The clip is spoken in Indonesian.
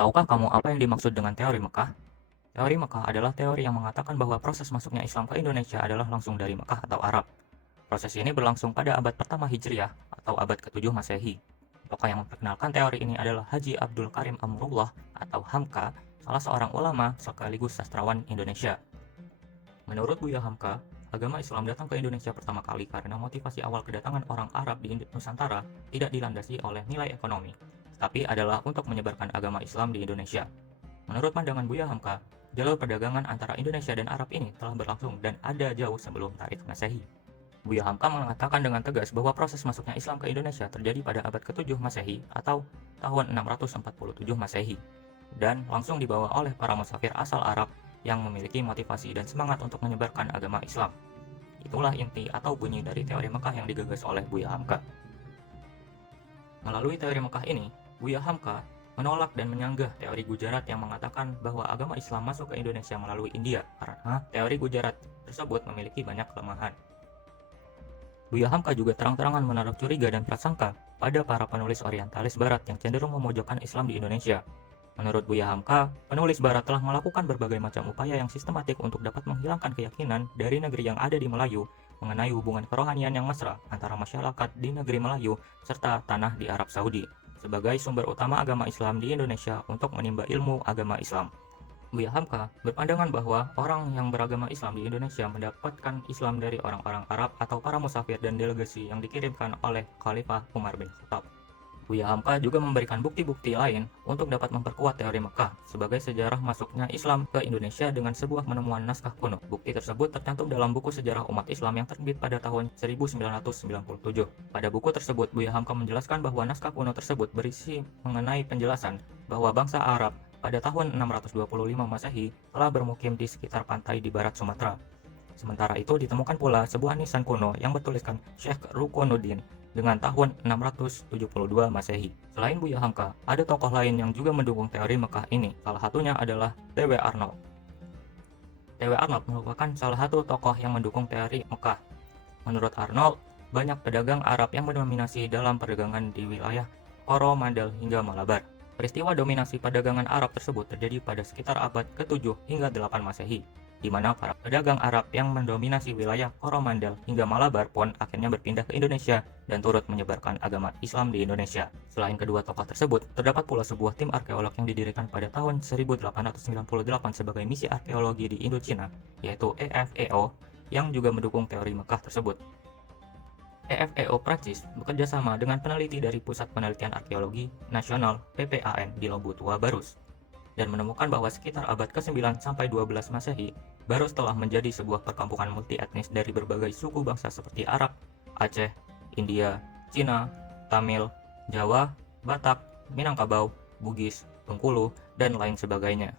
Tahukah kamu apa yang dimaksud dengan teori Mekah? Teori Mekah adalah teori yang mengatakan bahwa proses masuknya Islam ke Indonesia adalah langsung dari Mekah atau Arab. Proses ini berlangsung pada abad pertama Hijriah atau abad ke-7 Masehi. Tokoh yang memperkenalkan teori ini adalah Haji Abdul Karim Amrullah atau Hamka, salah seorang ulama sekaligus sastrawan Indonesia. Menurut Buya Hamka, agama Islam datang ke Indonesia pertama kali karena motivasi awal kedatangan orang Arab di Nusantara tidak dilandasi oleh nilai ekonomi, tapi adalah untuk menyebarkan agama Islam di Indonesia. Menurut pandangan Buya Hamka, jalur perdagangan antara Indonesia dan Arab ini telah berlangsung dan ada jauh sebelum Tarikh Masehi. Buya Hamka mengatakan dengan tegas bahwa proses masuknya Islam ke Indonesia terjadi pada abad ke-7 Masehi atau tahun 647 Masehi dan langsung dibawa oleh para musafir asal Arab yang memiliki motivasi dan semangat untuk menyebarkan agama Islam. Itulah inti atau bunyi dari teori Mekah yang digagas oleh Buya Hamka. Melalui teori Mekah ini, Buya Hamka menolak dan menyanggah teori Gujarat yang mengatakan bahwa agama Islam masuk ke Indonesia melalui India karena teori Gujarat tersebut memiliki banyak kelemahan. Buya Hamka juga terang-terangan menaruh curiga dan prasangka pada para penulis orientalis barat yang cenderung memojokkan Islam di Indonesia. Menurut Buya Hamka, penulis barat telah melakukan berbagai macam upaya yang sistematik untuk dapat menghilangkan keyakinan dari negeri yang ada di Melayu mengenai hubungan kerohanian yang mesra antara masyarakat di negeri Melayu serta tanah di Arab Saudi sebagai sumber utama agama Islam di Indonesia untuk menimba ilmu agama Islam. Buya Hamka berpandangan bahwa orang yang beragama Islam di Indonesia mendapatkan Islam dari orang-orang Arab atau para musafir dan delegasi yang dikirimkan oleh Khalifah Umar bin Khattab. Buya Hamka juga memberikan bukti-bukti lain untuk dapat memperkuat teori Mekah sebagai sejarah masuknya Islam ke Indonesia dengan sebuah penemuan naskah kuno. Bukti tersebut tercantum dalam buku sejarah umat Islam yang terbit pada tahun 1997. Pada buku tersebut, Buya Hamka menjelaskan bahwa naskah kuno tersebut berisi mengenai penjelasan bahwa bangsa Arab pada tahun 625 Masehi telah bermukim di sekitar pantai di barat Sumatera. Sementara itu ditemukan pula sebuah nisan kuno yang bertuliskan Syekh Rukunuddin dengan tahun 672 Masehi. Selain Buya Hamka, ada tokoh lain yang juga mendukung teori Mekah ini. Salah satunya adalah T.W. Arnold. T.W. Arnold merupakan salah satu tokoh yang mendukung teori Mekah. Menurut Arnold, banyak pedagang Arab yang mendominasi dalam perdagangan di wilayah Coromandel hingga Malabar. Peristiwa dominasi perdagangan Arab tersebut terjadi pada sekitar abad ke-7 hingga 8 Masehi, di mana para pedagang Arab yang mendominasi wilayah Coromandel hingga Malabar pun akhirnya berpindah ke Indonesia dan turut menyebarkan agama Islam di Indonesia. Selain kedua tokoh tersebut, terdapat pula sebuah tim arkeolog yang didirikan pada tahun 1898 sebagai misi arkeologi di Indochina, yaitu EFEO, yang juga mendukung teori Mekah tersebut. EFEO Prancis bekerja sama dengan peneliti dari Pusat Penelitian Arkeologi Nasional PPAN di Lobu Tua Barus dan menemukan bahwa sekitar abad ke-9 sampai 12 Masehi, Barus telah menjadi sebuah perkampungan multi etnis dari berbagai suku bangsa seperti Arab, Aceh, India, Cina, Tamil, Jawa, Batak, Minangkabau, Bugis, Bengkulu, dan lain sebagainya.